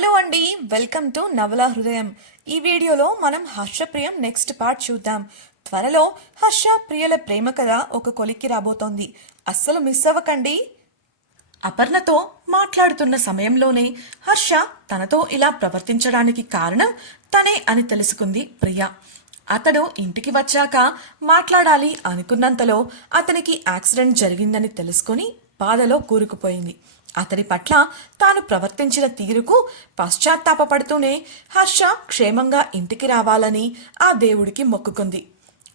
Hello అండి, welcome to నవల హృదయం. ఈ వీడియోలో మనం హర్షప్రియం నెక్స్ట్ పార్ట్ చూద్దాం. త్వరలో హర్ష ప్రియల ప్రేమ కథ ఒక కొలిక్కి రాబోతోంది. అస్సలు మిస్ అవ్వకండి. అపర్ణతో మాట్లాడుతున్న సమయంలోనే హర్ష తనతో ఇలా ప్రవర్తించడానికి కారణం తనే అని తెలుసుకుంది ప్రియ. అతడు ఇంటికి వచ్చాక మాట్లాడాలి అనుకున్నంతలో అతనికి యాక్సిడెంట్ జరిగిందని తెలుసుకుని బాధలో కూరుకుపోయింది. అతడి పట్ల తాను ప్రవర్తించిన తీరుకు పశ్చాత్తాపపడుతూనే హర్ష క్షేమంగా ఇంటికి రావాలని ఆ దేవుడికి మొక్కుకుంది.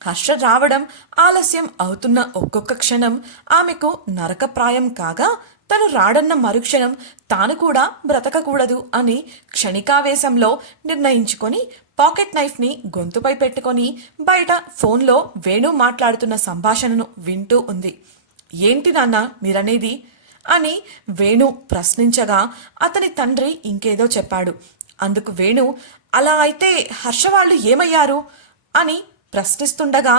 హర్ష రావడం ఆలస్యం అవుతున్న ఒక్కొక్క క్షణం ఆమెకు నరకప్రాయం కాగా, తను రాడన్న మరుక్షణం తాను కూడా బ్రతకకూడదు అని క్షణికావేశంలో నిర్ణయించుకొని పాకెట్ నైఫ్ని గొంతుపై పెట్టుకొని బయట ఫోన్లో వేణు మాట్లాడుతున్న సంభాషణను వింటూ ఉంది. ఏంటి నాన్న మీరనేది అని వేణు ప్రశ్నించగా అతని తండ్రి ఇంకేదో చెప్పాడు. అందుకు వేణు, అలా అయితే హర్ష వాళ్ళు ఏమయ్యారు అని ప్రశ్నిస్తుండగా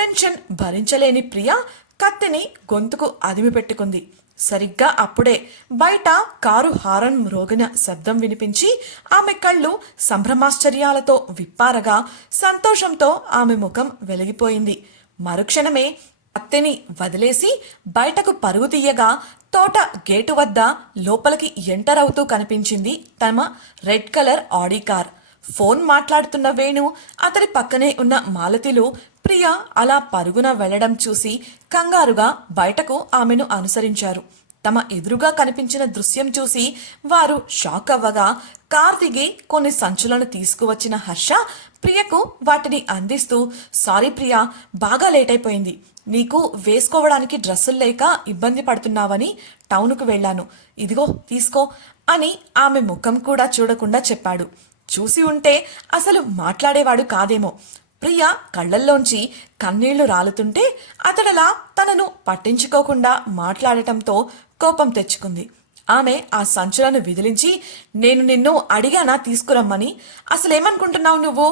టెన్షన్ భరించలేని ప్రియ కత్తిని గొంతుకు అదిమి పెట్టుకుంది. సరిగ్గా అప్పుడే బయట కారు హారన్ మ్రోగిన శబ్దం వినిపించి ఆమె కళ్ళు సంభ్రమాశ్చర్యాలతో విప్పారగా సంతోషంతో ఆమె ముఖం వెలిగిపోయింది. మరుక్షణమే కత్తిని వదిలేసి బయటకు పరుగు తీయగా తోట గేటు వద్ద లోపలికి ఎంటర్ అవుతూ కనిపించింది తమ red colour Audi car. Phone మాట్లాడుతున్న వేణు, అతడి పక్కనే ఉన్న మాలతిలు ప్రియ అలా పరుగున వెళ్లడం చూసి కంగారుగా బయటకు ఆమెను అనుసరించారు. తమ ఎదురుగా కనిపించిన దృశ్యం చూసి వారు షాక్ అవ్వగా కార్ దిగి కొన్ని సంచులను తీసుకువచ్చిన హర్ష ప్రియకు వాటిని అందిస్తూ, సారీ ప్రియా, బాగా లేట్ అయిపోయింది. నీకు వేసుకోవడానికి డ్రెస్సులు లేక ఇబ్బంది పడుతున్నావని టౌన్కు వెళ్ళాను. ఇదిగో తీసుకో అని ఆమె ముఖం కూడా చూడకుండా చెప్పాడు. చూసి ఉంటే అసలు మాట్లాడేవాడు కాదేమో. ప్రియ కళ్ళల్లోంచి కన్నీళ్లు రాలుతుంటే అతడలా తనను పట్టించుకోకుండా మాట్లాడటంతో కోపం తెచ్చుకుంది. ఆమె ఆ సంచులను విదిలించి, నేను నిన్ను అడిగానా తీసుకురమ్మని? అసలేమనుకుంటున్నావు నువ్వు?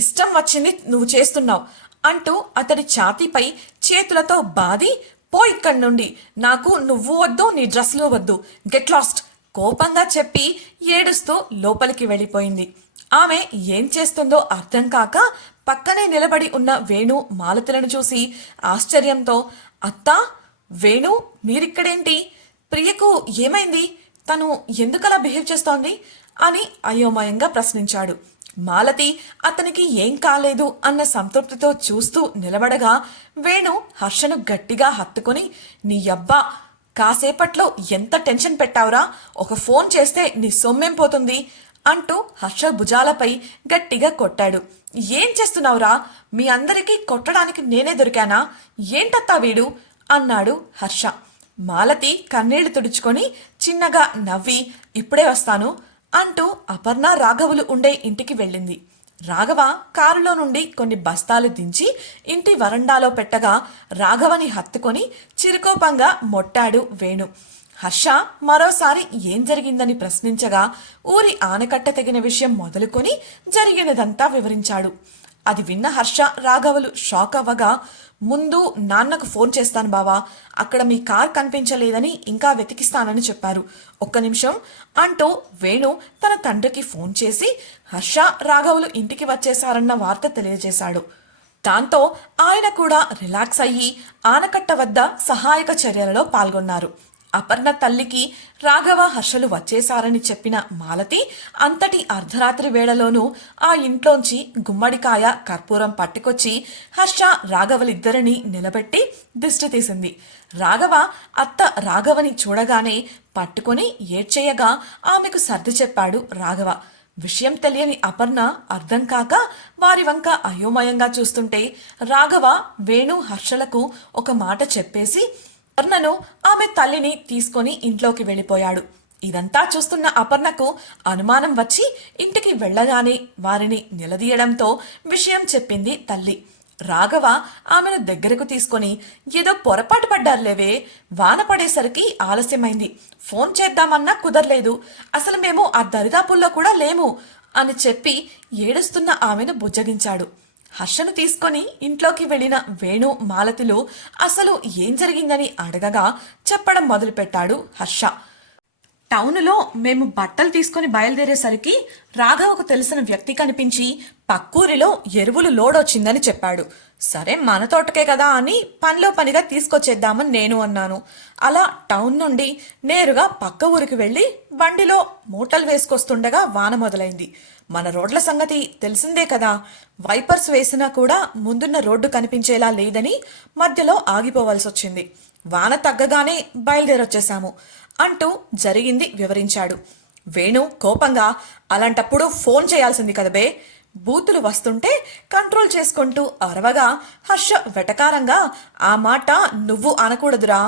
ఇష్టం వచ్చింది నువ్వు చేస్తున్నావు అంటూ అతడి ఛాతీపై చేతులతో బాది, పో ఇక్కడి నుండి, నాకు నువ్వు వద్దు, నీ డ్రెస్లు వద్దు, గెట్ లాస్ట్ కోపంగా చెప్పి ఏడుస్తూ లోపలికి వెళ్ళిపోయింది. ఆమె ఏం చేస్తుందో అర్థం కాక పక్కనే నిలబడి ఉన్న వేణు మాలతులను చూసి ఆశ్చర్యంతో, అత్తా, వేణు మీరిక్కడేంటి? ప్రియకు ఏమైంది? తను ఎందుకలా బిహేవ్ చేస్తోంది అని అయోమయంగా ప్రశ్నించాడు. మాలతి అతనికి ఏం కాలేదు అన్న సంతృప్తితో చూస్తూ నిలబడగా వేణు హర్షను గట్టిగా హత్తుకొని, నీ యబ్బా, కాసేపట్లో ఎంత టెన్షన్ పెట్టావురా, ఒక ఫోన్ చేస్తే నీ సొమ్మేం పోతుంది అంటూ హర్ష భుజాలపై గట్టిగా కొట్టాడు. ఏం చేస్తున్నావురా, మీ అందరికీ కొట్టడానికి నేనే దొరికానా? ఏంటత్తా వీడు అన్నాడు హర్ష. మాలతి కన్నీళ్లు తుడుచుకొని చిన్నగా నవ్వి, ఇప్పుడే వస్తాను అంటూ అపర్ణ రాఘవులు ఉండే ఇంటికి వెళ్ళింది. రాఘవ కారులో నుండి కొన్ని బస్తాలు దించి ఇంటి వరండాలో పెట్టగా రాఘవని హత్తుకొని చిరుకోపంగా మొట్టాడు వేణు. హర్ష మరోసారి ఏం జరిగిందని ప్రశ్నించగా ఊరి ఆనకట్ట తెగిన విషయం మొదలుకొని జరిగినదంతా వివరించాడు. అది విన్న హర్ష రాఘవులు షాక్ అవ్వగా, ముందు నాన్నకు ఫోన్ చేస్తాను బావా, అక్కడ మీ కార్ కనిపించలేదని ఇంకా వెతికిస్తానని చెప్పారు, ఒక్క నిమిషం అంటూ వేణు తన తండ్రికి ఫోన్ చేసి హర్ష రాఘవులు ఇంటికి వచ్చేశారన్న వార్త తెలియజేశాడు. దాంతో ఆయన కూడా రిలాక్స్ అయ్యి ఆనకట్ట వద్ద సహాయక చర్యలలో పాల్గొన్నారు. అపర్ణ తల్లికి రాఘవ హర్షలు వచ్చేశారని చెప్పిన మాలతి అంతటి అర్ధరాత్రి వేళలోనూ ఆ ఇంట్లోంచి గుమ్మడికాయ కర్పూరం పట్టుకొచ్చి హర్ష రాఘవలిద్దరినీ నిలబెట్టి దిష్టి తీసింది. రాఘవ అత్త రాఘవని చూడగానే పట్టుకొని ఏడ్చేయగా ఆమెకు సర్ది చెప్పాడు రాఘవ. విషయం తెలియని అపర్ణ అర్థం కాక వారి వంక అయోమయంగా చూస్తుంటే రాఘవ వేణు హర్షలకు ఒక మాట చెప్పేసి అపర్ణను ఆమె తల్లిని తీసుకొని ఇంట్లోకి వెళ్ళిపోయాడు. ఇదంతా చూస్తున్న అపర్ణకు అనుమానం వచ్చి ఇంటికి వెళ్ళగానే వారిని నిలదీయడంతో విషయం చెప్పింది తల్లి. రాఘవ ఆమెను దగ్గరకు తీసుకొని, ఏదో పొరపాటు పడ్డారులేవే, వాన పడేసరికి ఆలస్యమైంది, ఫోన్ చేద్దామన్నా కుదరలేదు, అసలు మేము ఆ దరిదాపుల్లో కూడా లేము అని చెప్పి ఏడుస్తున్న ఆమెను బుజ్జగించాడు. హర్షను తీసుకొని ఇంట్లోకి వెళ్ళిన వేణు మాలతిలు అసలు ఏం జరిగిందని అడగగా చెప్పడం మొదలుపెట్టాడు హర్ష. టౌనులో మేము బట్టలు తీసుకుని బయలుదేరేసరికి రాఘవకు తెలిసిన వ్యక్తి కనిపించి పక్కూరిలో ఎరువులు లోడ్ వచ్చిందని చెప్పాడు. సరే మన తోటకే కదా అని పనిలో పనిగా తీసుకొచ్చేద్దామని నేను అన్నాను. అలా టౌన్ నుండి నేరుగా పక్క ఊరికి వెళ్ళి బండిలో మూటలు వేసుకొస్తుండగా వాన మొదలైంది. మన రోడ్ల సంగతి తెలిసిందే కదా. వైపర్స్ వేసినా కూడా ముందున్న రోడ్డు కనిపించేలా లేదని మధ్యలో ఆగిపోవాల్సి వచ్చింది. వాన తగ్గగానే బయలుదేరొచ్చేశాము అంటూ జరిగింది వివరించాడు. వేణు కోపంగా, అలాంటప్పుడు ఫోన్ చేయాల్సింది కదబే. బూతులు వస్తుంటే కంట్రోల్ చేసుకుంటూ అరవగా హర్ష వెటకారంగా, ఆ మాట నువ్వు అనకూడదురా.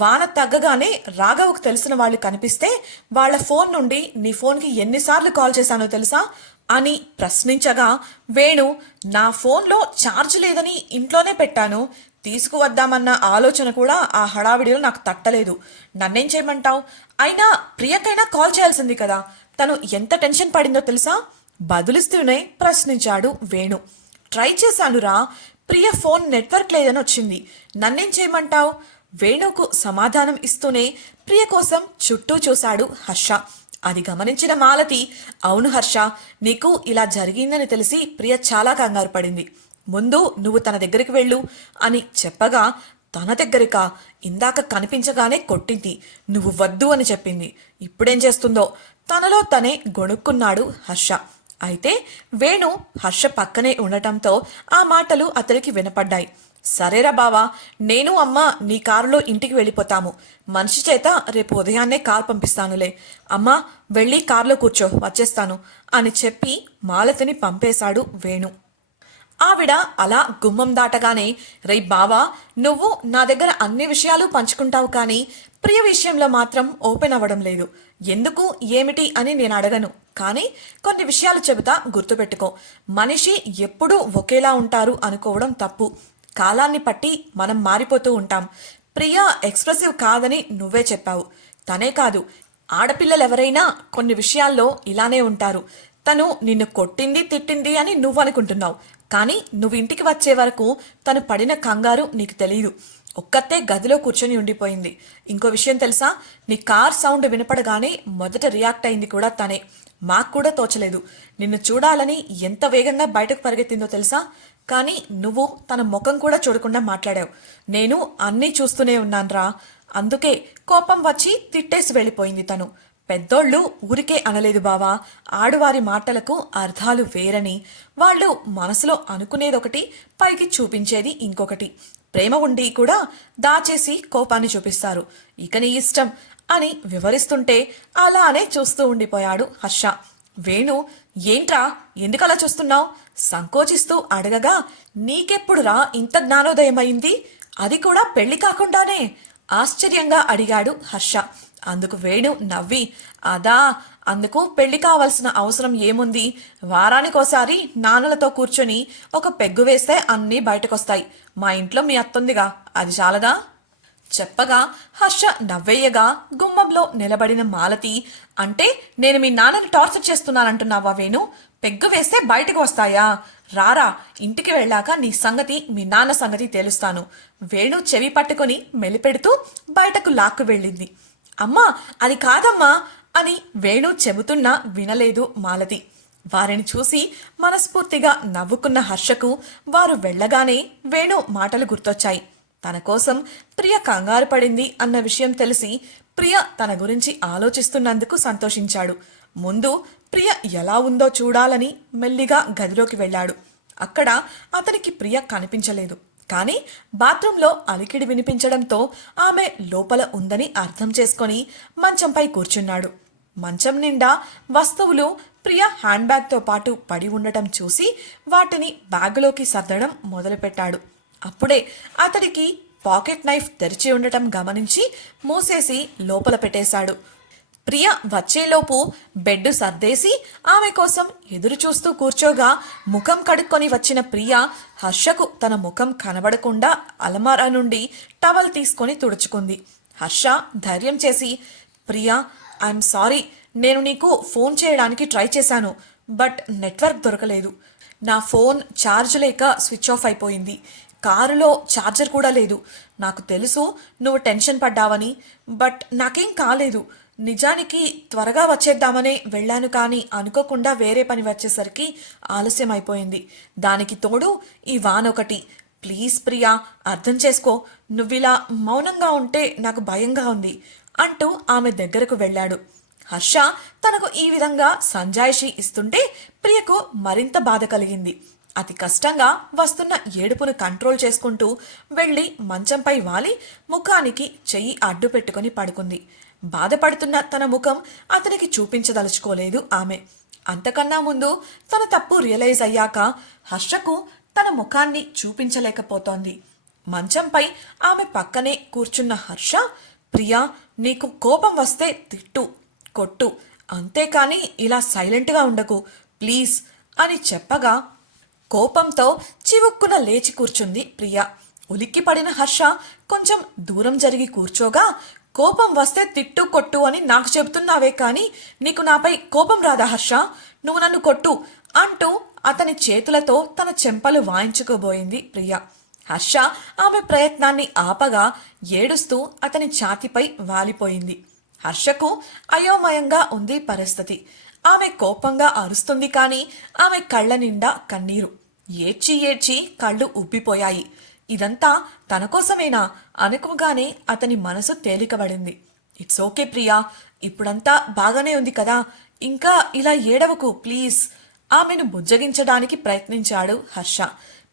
వాన తగ్గగానే రాఘవకు తెలిసిన వాళ్ళు కనిపిస్తే వాళ్ళ ఫోన్ నుండి నీ ఫోన్కి ఎన్నిసార్లు కాల్ చేశానో తెలుసా అని ప్రశ్నించగా, వేణు నా ఫోన్లో ఛార్జ్ లేదని ఇంట్లోనే పెట్టాను, తీసుకువద్దామన్న ఆలోచన కూడా ఆ హడావిడిలో నాకు తట్టలేదు. నన్నేం చేయమంటావు? అయినా ప్రియకైనా కాల్ చేయాల్సింది కదా. తను ఎంత టెన్షన్ పడిందో తెలుసా? బదులిస్తూనే ప్రశ్నించాడు వేణు. ట్రై చేశానురా, ప్రియ ఫోన్ నెట్వర్క్ లేదని వచ్చింది. నన్నేం చేయమంటావు? వేణుకు సమాధానం ఇస్తూనే ప్రియ కోసం చుట్టూ చూశాడు హర్ష. అది గమనించిన మాలతి, అవును హర్ష, నీకు ఇలా జరిగిందని తెలిసి ప్రియ చాలా కంగారు పడింది. ముందు నువ్వు తన దగ్గరికి వెళ్ళు అని చెప్పగా, తన దగ్గరికా? ఇందాక కనిపించగానే కొట్టింది, నువ్వు వద్దు అని చెప్పింది. ఇప్పుడేం చేస్తుందో తనలో తనే గొణుక్కున్నాడు హర్ష. అయితే వేణు హర్ష పక్కనే ఉండటంతో ఆ మాటలు అతడికి వినపడ్డాయి. సరేరా బావా, నేను అమ్మ నీ కారులో ఇంటికి వెళ్ళిపోతాము. మనిషి చేత రేపు ఉదయాన్నే కారు పంపిస్తానులే. అమ్మా వెళ్ళి కారులో కూర్చో, వచ్చేస్తాను అని చెప్పి మాలతిని పంపేశాడు వేణు. ఆవిడ అలా గుమ్మం దాటగానే, రేయ్ బావా, నువ్వు నా దగ్గర అన్ని విషయాలు పంచుకుంటావు కానీ ప్రియ విషయంలో మాత్రం ఓపెన్ అవ్వడం లేదు. ఎందుకు ఏమిటి అని నేను అడగను, కానీ కొన్ని విషయాలు చెబుతా, గుర్తుపెట్టుకో. మనిషి ఎప్పుడూ ఒకేలా ఉంటారు అనుకోవడం తప్పు. కాలాన్ని బట్టి మనం మారిపోతూ ఉంటాం. ప్రియ ఎక్స్ప్రెసివ్ కాదని నువ్వే చెప్పావు. తనే కాదు, ఆడపిల్లలెవరైనా కొన్ని విషయాల్లో ఇలానే ఉంటారు. తను నిన్ను కొట్టింది తిట్టింది అని నువ్వు అనుకుంటున్నావు, కానీ నువ్వు ఇంటికి వచ్చే వరకు తను పడిన కంగారు నీకు తెలియదు. ఒక్కతే గదిలో కూర్చొని ఉండిపోయింది. ఇంకో విషయం తెలుసా? నీ కార్ సౌండ్ వినపడగానే మొదట రియాక్ట్ అయింది కూడా తనే. మాకు కూడా తోచలేదు. నిన్ను చూడాలని ఎంత వేగంగా బయటకు పరిగెత్తిందో తెలుసా? కానీ నువ్వు తన ముఖం కూడా చూడకుండా మాట్లాడావు. నేను అన్నీ చూస్తూనే ఉన్నాన్రా. అందుకే కోపం వచ్చి తిట్టేసి వెళ్ళిపోయింది తను. పెద్దోళ్ళు ఊరికే అనలేదు బావా, ఆడువారి మాటలకు అర్థాలు వేరని. వాళ్ళు మనసులో అనుకునేదొకటి, పైకి చూపించేది ఇంకొకటి. ప్రేమ ఉండి కూడా దాచేసి కోపాన్ని చూపిస్తారు. ఇక నీ ఇష్టం అని వివరిస్తుంటే అలానే చూస్తూ ఉండిపోయాడు హర్ష. వేణు, ఏంట్రా ఎందుకలా చూస్తున్నావు? సంకోచిస్తూ అడగగా, నీకెప్పుడురా ఇంత జ్ఞానోదయం అయింది? అది కూడా పెళ్లి కాకుండానే? ఆశ్చర్యంగా అడిగాడు హర్ష. అందుకు వేణు నవ్వి, అదా, అందుకు పెళ్లి కావాల్సిన అవసరం ఏముంది? వారానికోసారి నాన్నలతో కూర్చొని ఒక పెగ్గు వేస్తే అన్నీ బయటకొస్తాయి. మా ఇంట్లో మీ అత్తుందిగా, అది చాలదా? చెప్పగా హర్ష నవ్వేయగా గుమ్మంలో నిలబడిన మాలతి, అంటే నేను మీ నాన్నని టార్చర్ చేస్తున్నానంటున్నావా వేణు? పెగ్గు వేస్తే బయటకు వస్తాయా? రారా, ఇంటికి వెళ్ళాక నీ సంగతి మీ నాన్న సంగతి తెలుస్తాను. వేణు చెవి పట్టుకొని మెలిపెడుతూ బయటకు లాక్కు వెళ్ళింది. అమ్మా అది కాదమ్మా అని వేణు చెబుతున్నా వినలేదు మాలతి. వారిని చూసి మనస్ఫూర్తిగా నవ్వుకున్న హర్షకు వారు వెళ్ళగానే వేణు మాటలు గుర్తొచ్చాయి. తన కోసం ప్రియ కంగారు పడింది అన్న విషయం తెలిసి ప్రియ తన గురించి ఆలోచిస్తున్నందుకు సంతోషించాడు. ముందు ప్రియ ఎలా ఉందో చూడాలని మెల్లిగా గదిలోకి వెళ్ళాడు. అక్కడ అతనికి ప్రియ కనిపించలేదు. కానీ బాత్రూంలో అలికిడి వినిపించడంతో ఆమె లోపల ఉందని అర్థం చేసుకొని మంచంపై కూర్చున్నాడు. మంచం నిండా వస్తువులు ప్రియ హ్యాండ్ బ్యాగ్తో పాటు పడి ఉండటం చూసి వాటిని బ్యాగులోకి సర్దడం మొదలుపెట్టాడు. అప్పుడే అతడికి పాకెట్ నైఫ్ తెరిచి ఉండటం గమనించి మూసేసి లోపల పెట్టేశాడు. ప్రియ వచ్చేలోపు బెడ్ సర్దేసి ఆమె కోసం ఎదురు చూస్తూ కూర్చోగా ముఖం కడుక్కొని వచ్చిన ప్రియ హర్షకు తన ముఖం కనబడకుండా అలమారా నుండి టవల్ తీసుకొని తుడుచుకుంది. హర్ష ధైర్యం చేసి, ప్రియా, ఐఎమ్ సారీ, నేను నీకు ఫోన్ చేయడానికి ట్రై చేశాను, బట్ నెట్వర్క్ దొరకలేదు. నా ఫోన్ ఛార్జ్ లేక స్విచ్ ఆఫ్ అయిపోయింది. కారులో ఛార్జర్ కూడా లేదు. నాకు తెలుసు నువ్వు టెన్షన్ పడ్డావని, బట్ నాకేం కాలేదు. నిజానికి త్వరగా వచ్చేద్దామనే వెళ్ళాను కానీ అనుకోకుండా వేరే పని వచ్చేసరికి ఆలస్యం అయిపోయింది. దానికి తోడు ఈ వానొకటి. ప్లీజ్ ప్రియా, అర్థం చేసుకో. నువ్విలా మౌనంగా ఉంటే నాకు భయంగా ఉంది అంటూ ఆమె దగ్గరకు వెళ్ళాడు. హర్ష తనకు ఈ విధంగా సంజాయిషి ఇస్తుంటే ప్రియకు మరింత బాధ కలిగింది. అతి కష్టంగా వస్తున్న ఏడుపును కంట్రోల్ చేసుకుంటూ వెళ్ళి మంచంపై వాలి ముఖానికి చెయ్యి అడ్డు పెట్టుకుని పడుకుంది. బాధపడుతున్న తన ముఖం అతనికి చూపించదలుచుకోలేదు ఆమె. అంతకన్నా ముందు తన తప్పు రియలైజ్ అయ్యాక హర్షకు తన ముఖాన్ని చూపించలేకపోతోంది. మంచంపై ఆమె పక్కనే కూర్చున్న హర్ష, ప్రియా, నీకు కోపం వస్తే తిట్టు, కొట్టు, అంతేకాని ఇలా సైలెంట్గా ఉండకు ప్లీజ్ అని చెప్పగా కోపంతో చివుక్కున లేచి కూర్చుంది ప్రియ. ఉలిక్కిపడిన హర్ష కొంచెం దూరం జరిగి కూర్చోగా, కోపం వస్తే తిట్టు కొట్టు అని నాకు చెబుతున్నావే కానీ నీకు నాపై కోపం రాదా హర్ష? నువ్వు నన్ను కొట్టు అంటూ అతని చేతులతో తన చెంపలు వాయించుకోబోయింది ప్రియ. హర్ష ఆమె ప్రయత్నాన్ని ఆపగా ఏడుస్తూ అతని ఛాతీపై వాలిపోయింది. హర్షకు అయోమయంగా ఉంది పరిస్థితి. ఆమె కోపంగా అరుస్తుంది కానీ ఆమె కళ్ళ నిండా కన్నీరు. ఏడ్చి ఏడ్చి కళ్ళు ఉబ్బిపోయాయి. ఇదంతా తన కోసమేనా అనుకోగానే అతని మనసు తేలికబడింది. ఇట్స్ ఓకే ప్రియా, ఇప్పుడంతా బాగానే ఉంది కదా, ఇంకా ఇలా ఏడవకు ప్లీజ్. ఆమెను బుజ్జగించడానికి ప్రయత్నించాడు హర్ష.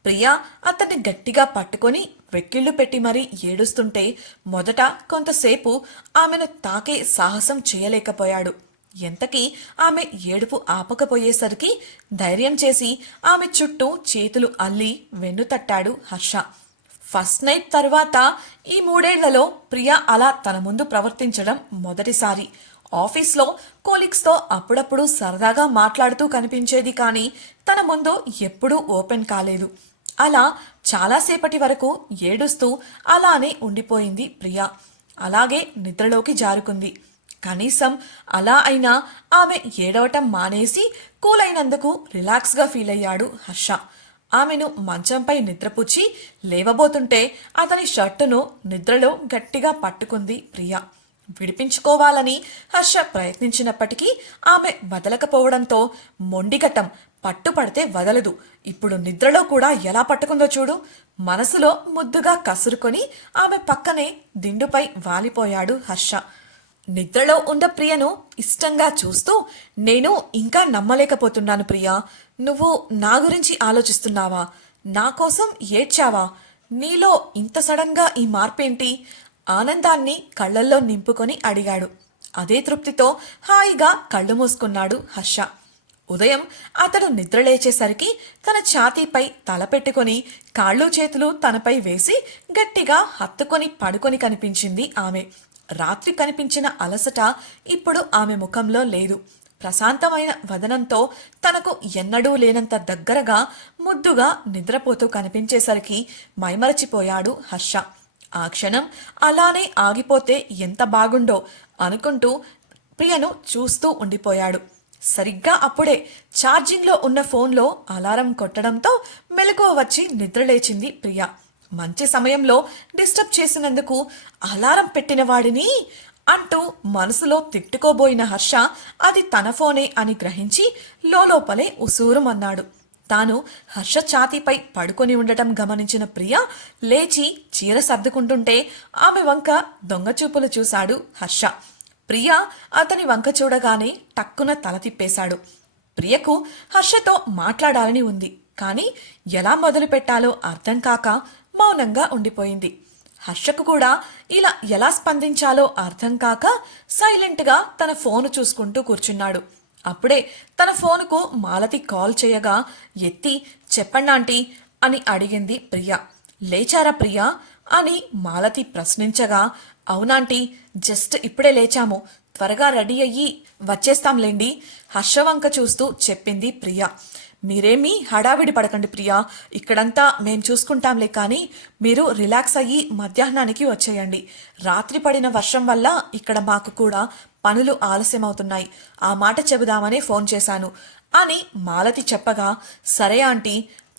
ప్రియా అతన్ని గట్టిగా పట్టుకొని వెక్కిళ్లు పెట్టి మరీ ఏడుస్తుంటే మొదట కొంతసేపు ఆమెను తాకే సాహసం చేయలేకపోయాడు. ఎంతకీ ఆమె ఏడుపు ఆపకపోయేసరికి ధైర్యం చేసి ఆమె చుట్టూ చేతులు అల్లి వెన్ను తట్టాడు హర్ష. ఫస్ట్ నైట్ తర్వాత ఈ 3 ఏళ్లలో ప్రియా అలా తన ముందు ప్రవర్తించడం మొదటిసారి. ఆఫీస్లో కోలీగ్స్తో అప్పుడప్పుడు సరదాగా మాట్లాడుతూ కనిపించేది కానీ తన ముందు ఎప్పుడూ ఓపెన్ కాలేదు. అలా చాలాసేపటి వరకు ఏడుస్తూ అలానే ఉండిపోయింది ప్రియా. అలాగే నిద్రలోకి జారుకుంది. కనీసం అలా అయినా ఆమె ఏడవటం మానేసి కూల్ అయినందుకు రిలాక్స్గా ఫీల్ అయ్యాడు హర్ష. ఆమెను మంచంపై నిద్రపుచ్చి లేవబోతుంటే అతని షర్టును నిద్రలో గట్టిగా పట్టుకుంది ప్రియా. విడిపించుకోవాలని హర్ష ప్రయత్నించినప్పటికీ ఆమె వదలకపోవడంతో మొండిగటం, పట్టుపడితే వదలదు, ఇప్పుడు నిద్రలో కూడా ఎలా పట్టుకుందో చూడు, మనసులో ముద్దుగా కసురుకొని ఆమె పక్కనే దిండుపై వాలిపోయాడు హర్ష. నిద్రలో ఉన్న ప్రియను ఇష్టంగా చూస్తూ, నేను ఇంకా నమ్మలేకపోతున్నాను ప్రియా, నువ్వు నా గురించి ఆలోచిస్తున్నావా? నా కోసం ఏడ్చావా? నీలో ఇంత సడన్గా ఈ మార్పేంటి? ఆనందాన్ని కళ్ళల్లో నింపుకొని అడిగాడు. అదే తృప్తితో హాయిగా కళ్ళు మూసుకున్నాడు హర్ష. ఉదయం అతడు నిద్రలేచేసరికి తన ఛాతీపై తల పెట్టుకొని కాళ్ళు చేతులు తనపై వేసి గట్టిగా హత్తుకొని పడుకొని కనిపించింది ఆమె. రాత్రి కనిపించిన అలసట ఇప్పుడు ఆమె ముఖంలో లేదు. ప్రశాంతమైన వదనంతో తనకు ఎన్నడూ లేనంత దగ్గరగా ముద్దుగా నిద్రపోతూ కనిపించేసరికి మైమరచిపోయాడు హర్ష. ఆ క్షణం అలానే ఆగిపోతే ఎంత బాగుండో అనుకుంటూ ప్రియను చూస్తూ ఉండిపోయాడు. సరిగ్గా అప్పుడే ఛార్జింగ్లో ఉన్న ఫోన్లో అలారం కొట్టడంతో మెలకువ వచ్చి నిద్రలేచింది ప్రియ. మంచి సమయంలో డిస్టర్బ్ చేసినందుకు అలారం పెట్టిన వాడిని అంటూ మనసులో తిట్టుకోబోయిన హర్ష అది తన ఫోనే అని గ్రహించి లోపలే ఉసూరుమన్నాడు. తాను హర్ష ఛాతీపై పడుకొని ఉండటం గమనించిన ప్రియ లేచి చీర సర్దుకుంటుంటే ఆమె వంక దొంగచూపులు చూశాడు హర్ష. ప్రియ అతని వంక చూడగానే టక్కున తల తిప్పేశాడు. ప్రియకు హర్షతో మాట్లాడాలని ఉంది కానీ ఎలా మొదలు పెట్టాలో అర్థం కాక మౌనంగా ఉండిపోయింది. హర్షకు కూడా ఇలా ఎలా స్పందించాలో అర్థం కాక సైలెంట్గా తన ఫోను చూసుకుంటూ కూర్చున్నాడు. అప్పుడే తన ఫోనుకు మాలతి కాల్ చేయగా ఎత్తి చెప్పండి ఆంటీ అని అడిగింది ప్రియ. లేచారా ప్రియా అని మాలతి ప్రశ్నించగా అవునాంటీ, జస్ట్ ఇప్పుడే లేచాము, త్వరగా రెడీ అయ్యి వచ్చేస్తాంలేండి హర్షవంక చూస్తూ చెప్పింది ప్రియ. మీరేమీ హడావిడి పడకండి ప్రియా, ఇక్కడంతా మేం చూసుకుంటాంలే కానీ మీరు రిలాక్స్ అయ్యి మధ్యాహ్నానికి వచ్చేయండి. రాత్రి పడిన వర్షం వల్ల ఇక్కడ మాకు కూడా పనులు ఆలస్యమవుతున్నాయి, ఆ మాట చెబుదామని ఫోన్ చేశాను అని మాలతి చెప్పగా సరే ఆంటీ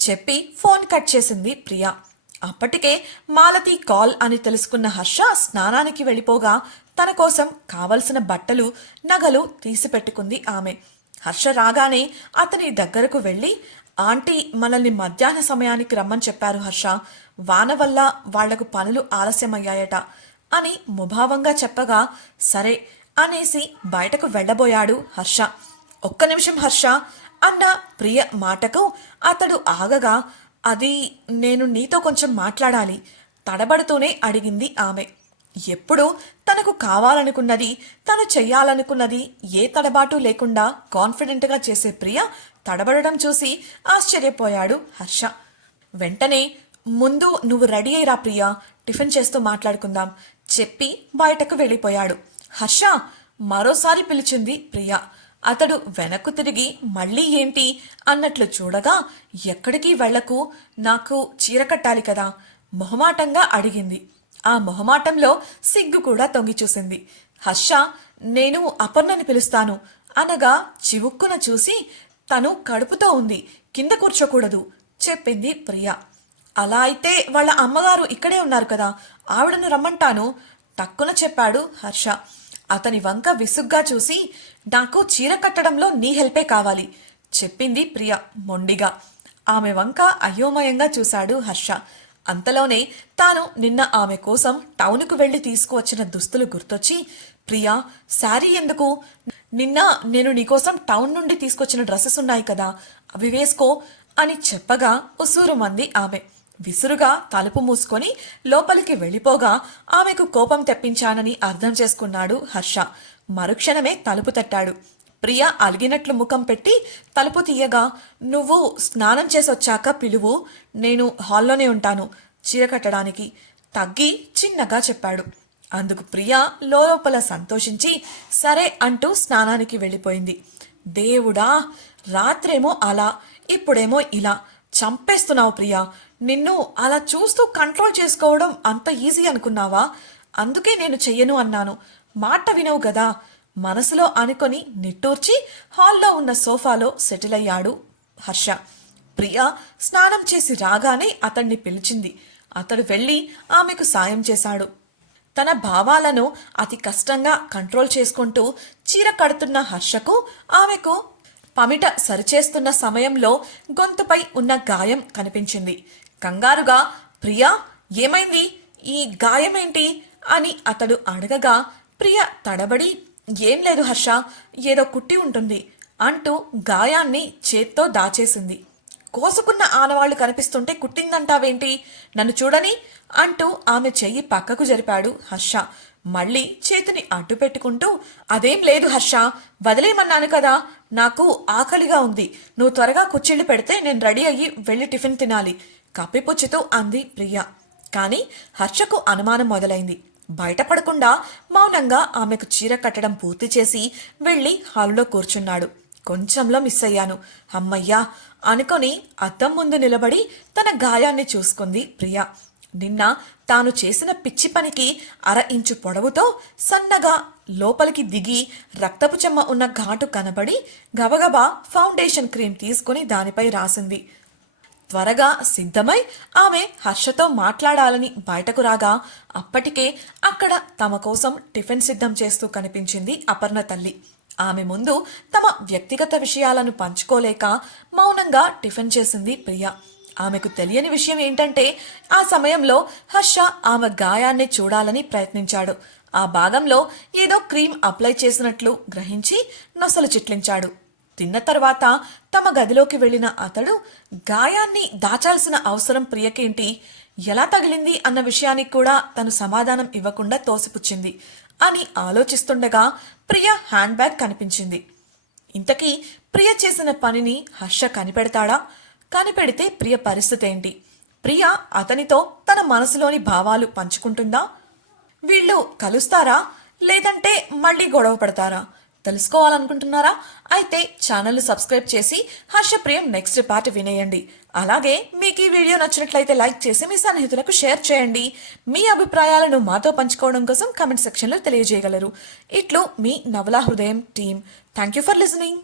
చెప్పి ఫోన్ కట్ చేసింది ప్రియ. అప్పటికే మాలతి కాల్ అని తెలుసుకున్న హర్ష స్నానానికి వెళ్ళిపోగా తన కోసం కావలసిన బట్టలు నగలు తీసిపెట్టుకుంది ఆమె. హర్ష రాగానే అతని దగ్గరకు వెళ్ళి, ఆంటీ మనల్ని మధ్యాహ్న సమయానికి రమ్మని చెప్పారు హర్ష, వాన వల్ల వాళ్లకు పనులు ఆలస్యమయ్యాయట అని ముభావంగా చెప్పగా, సరే అనేసి బయటకు వెళ్ళబోయాడు హర్ష. ఒక్క నిమిషం హర్ష అన్న ప్రియ మాటకు అతడు ఆగగా, అది నేను నీతో కొంచెం మాట్లాడాలి తడబడుతూనే అడిగింది ఆమె. ఎప్పుడు తనకు కావాలనుకున్నది, తను చెయ్యాలనుకున్నది ఏ తడబాటు లేకుండా కాన్ఫిడెంట్గా చేసే ప్రియ తడబడడం చూసి ఆశ్చర్యపోయాడు హర్ష. వెంటనే, ముందు నువ్వు రెడీ అయ్యిరా ప్రియా, టిఫిన్ చేస్తూ మాట్లాడుకుందాం చెప్పి బయటకు వెళ్ళిపోయాడు. హర్ష మరోసారి పిలిచింది ప్రియ. అతడు వెనక్కు తిరిగి మళ్ళీ ఏంటి అన్నట్లు చూడగా, ఎక్కడికి వెళ్లకు, నాకు చీర కట్టాలి కదా మొహమాటంగా అడిగింది. ఆ మొహమాటంలో సిగ్గు కూడా తొంగి చూసింది. హర్ష, నేను అపర్ణని పిలుస్తాను అనగా చివుక్కున చూసి, తను కడుపుతో ఉంది, కింద కూర్చోకూడదు చెప్పింది ప్రియ. అలా అయితే వాళ్ళ అమ్మగారు ఇక్కడే ఉన్నారు కదా, ఆవిడను రమ్మంటాను టక్కున చెప్పాడు హర్ష. అతని వంక విసుగ్గా చూసి, నాకు చీర కట్టడంలో నీ హెల్పే కావాలి చెప్పింది ప్రియ మొండిగా. ఆమె వంక అయోమయంగా చూశాడు హర్ష. అంతలోనే తాను నిన్న ఆమె కోసం టౌన్కు వెళ్లి తీసుకువచ్చిన దుస్తులు గుర్తొచ్చి, ప్రియా శారీ ఎందుకు, నిన్న నేను నీకోసం టౌన్ నుండి తీసుకొచ్చిన డ్రెస్సెస్ ఉన్నాయి కదా అవి వేసుకో అని చెప్పగా ఉసూరుమంది ఆమె. విసురుగా తలుపు మూసుకొని లోపలికి వెళ్ళిపోగా ఆమెకు కోపం తెప్పించానని అర్థం చేసుకున్నాడు హర్ష. మరుక్షణమే తలుపు తట్టాడు. ప్రియ అలిగినట్లు ముఖం పెట్టి తలుపు తీయగా, నువ్వు స్నానం చేసొచ్చాక పిలువు, నేను హాల్లోనే ఉంటాను చీర కట్టడానికి తగ్గి చిన్నగా చెప్పాడు. అందుకు ప్రియ లోపల సంతోషించి సరే అంటూ స్నానానికి వెళ్ళిపోయింది. దేవుడా, రాత్రేమో అలా, ఇప్పుడేమో ఇలా, చంపేస్తున్నావు ప్రియా, నిన్ను అలా చూస్తూ కంట్రోల్ చేసుకోవడం అంత ఈజీ అనుకున్నావా? అందుకే నేను చెయ్యను అన్నాను, మాట వినవు గదా మనసులో అనుకొని నిట్టూర్చి హాల్లో ఉన్న సోఫాలో సెటిల్ అయ్యాడు హర్ష. ప్రియ స్నానం చేసి రాగానే అతన్ని పిలిచింది. అతడు వెళ్ళి ఆమెకు సాయం చేశాడు. తన భావాలను అతి కష్టంగా కంట్రోల్ చేసుకుంటూ చీర కడుతున్న హర్షకు ఆమెకు పమిట సరిచేస్తున్న సమయంలో గొంతుపై ఉన్న గాయం కనిపించింది. కంగారుగా, ప్రియా ఏమైంది, ఈ గాయమేంటి అని అతడు అడగగా, ప్రియ తడబడి, ఏం లేదు హర్ష, ఏదో కుట్టి ఉంటుంది అంటూ గాయాన్ని చేత్తో దాచేసింది. కోసుకున్న ఆనవాళ్లు కనిపిస్తుంటే కుట్టిందంటావేంటి, నన్ను చూడని అంటూ ఆమె చెయ్యి పక్కకు జరిపాడు హర్ష. మళ్ళీ చేతిని అడ్డు పెట్టుకుంటూ, అదేం లేదు హర్ష, వదిలేయమన్నాను కదా, నాకు ఆకలిగా ఉంది, నువ్వు త్వరగా కుచ్చిళ్ళు పెడితే నేను రెడీ అయ్యి వెళ్ళి టిఫిన్ తినాలి కప్పిపుచ్చుతూ అంది ప్రియ. కాని హర్షకు అనుమానం మొదలైంది. బయటపడకుండా మౌనంగా ఆమెకు చీర కట్టడం పూర్తి చేసి వెళ్ళి హాలులో కూర్చున్నాడు. కొంచెంలో మిస్ అయ్యాను అమ్మయ్యా అనుకొని అద్దం ముందు నిలబడి తన గాయాన్ని చూసుకుంది ప్రియ. నిన్న తాను చేసిన పిచ్చి పనికి 1/2 ఇంచు పొడవుతో సన్నగా లోపలికి దిగి రక్తపు చెమ్మ ఉన్న ఘాటు కనబడి గబగబా ఫౌండేషన్ క్రీమ్ తీసుకుని దానిపై రాసింది. త్వరగా సిద్ధమై ఆమె హర్షతో మాట్లాడాలని బయటకు రాగా అప్పటికే అక్కడ తమ కోసం టిఫిన్ సిద్ధం చేస్తూ కనిపించింది అపర్ణ తల్లి. ఆమె ముందు తమ వ్యక్తిగత విషయాలను పంచుకోలేక మౌనంగా టిఫిన్ చేసింది ప్రియ. ఆమెకు తెలియని విషయం ఏంటంటే ఆ సమయంలో హర్ష ఆమె గాయాన్ని చూడాలని ప్రయత్నించాడు. ఆ భాగంలో ఏదో క్రీమ్ అప్లై చేసినట్లు గ్రహించి నొసలు చిట్లించాడు. తిన్న తర్వాత తమ గదిలోకి వెళ్లిన అతడు గాయాన్ని దాచాల్సిన అవసరం ప్రియకేంటి, ఎలా తగిలింది అన్న విషయానికి కూడా తను సమాధానం ఇవ్వకుండా తోసిపుచ్చింది అని ఆలోచిస్తుండగా ప్రియ హ్యాండ్ బ్యాగ్ కనిపించింది. ఇంతకీ ప్రియ చేసిన పనిని హర్ష కనిపెడతాడా? కనిపెడితే ప్రియ పరిస్థితి ఏంటి? ప్రియ అతనితో తన మనసులోని భావాలు పంచుకుంటుందా? వీళ్ళు కలుస్తారా లేదంటే మళ్ళీ గొడవ పడతారా? తెలుసుకోవాలనుకుంటున్నారా? అయితే ఛానల్ సబ్స్క్రైబ్ చేసి హర్షప్రియం నెక్స్ట్ పార్ట్ వినేయండి. అలాగే మీకు ఈ వీడియో నచ్చినట్లయితే లైక్ చేసి మీ స్నేహితులకు షేర్ చేయండి. మీ అభిప్రాయాలను మాతో పంచుకోవడం కోసం కామెంట్ సెక్షన్లో తెలియజేయగలరు. ఇట్లు మీ నవలా హృదయం team. Thank you for listening.